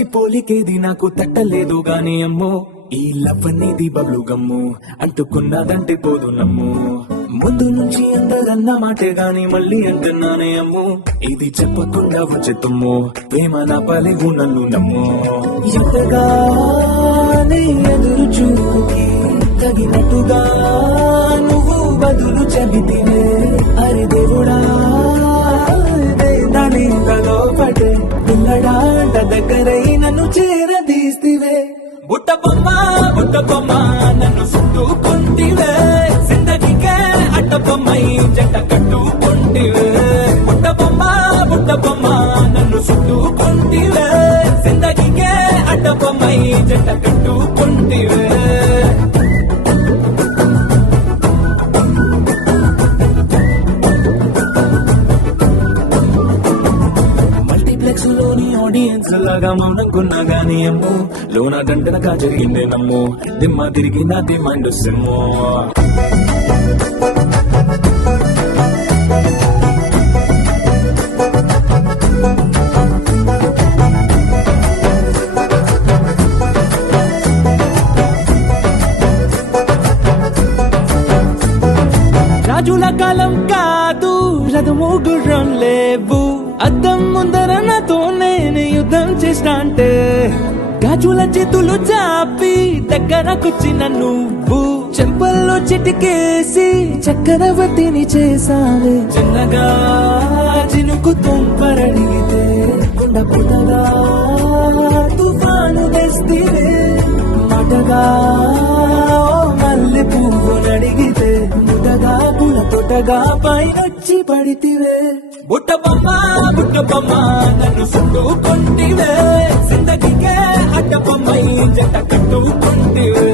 మంచి పోలికేది నాకు తట్టలేదు గాని అమ్మో ఈ లవ్ అనేది బబ్లు గమ్ము అంటుకున్నదంటే పోదు నమ్ము ముందు నుంచి అందరన్న మాటే గాని మళ్ళీ అంటున్నానే అమ్ము ఇది చెప్పకుండా వచ్చే తుమ్ము ప్రేమ నా పలివు నన్ను నమ్ము ఎంతగానే ఎదురు చూపుకి తగినట్టుగా నువ్వు బదులు చెబితివే అరే దేవుడా దాని లోపటే పిల్లడాంట దగ్గరై నన్ను చేరదీస్తివే బుట్ట బొమ్మ నన్ను చుట్టుకుంటివే జిందగీకే అట్ట బొమ్మై జంట కట్టుకుంటివే బుట్ట బొమ్మ నన్ను చుట్టుకుంటివే జిందగీకే అట్ట బొమ్మై జంట కట్టుకుంటివే లోని ఆడియన్స్ లాగా మౌనంకున్నా గానీ అమ్ము లోన దండనగా జరిగిందే నమ్ము దిమ్మ తిరిగి నాది మైండ్ సిమ్ము రాజుల కాలం కాదు రథము గుర్రం లేవు అద్దం ముందర నాతో నేను యుద్ధం చేస్తా అంటే గాజుల చేతులు చాపి దగ్గరకొచ్చిన నువ్వు చెంపల్లో చిటికేసి చక్రవర్తిని చేసావే చిన్నగా చినుకు తుంపరడిగితే కుండ పుట్టగా తుఫాను తెస్తివే మాటగా మల్లె పువ్వు నడిగితే ముటగా పుల తొటగా పైనొచ్చి పడితివే బుట్ట బొమ్మ నన్ను చుట్టుకుంటివే జిందగీకే అడ్డ బొమ్మై జంట కట్టుకుంటివే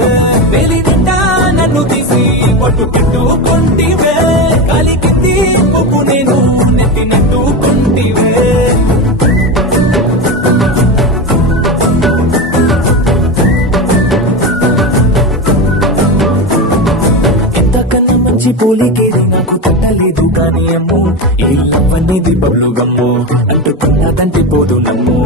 వేలి నిండా నన్ను తీసి పట్టు పెట్టుకుంటివే కాలి కింది పువ్వు నేను నెట్టినట్టుకుంటివే పోలికేది నాకు తట్టలేదు గాని అమ్ము ఈ లవ్ అనేది బబ్లు గమ్ము అంటుకున్నదంటే పోదు నమ్ము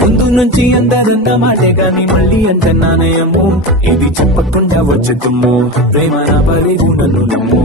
ముందు నుంచి అందరన్న మాటే గాని మళ్ళీ అంటున్నానే అమ్ము ఇది చెప్పకుండా వచ్చే తుమ్ము ప్రేమ నా పలివు నన్ను నమ్ము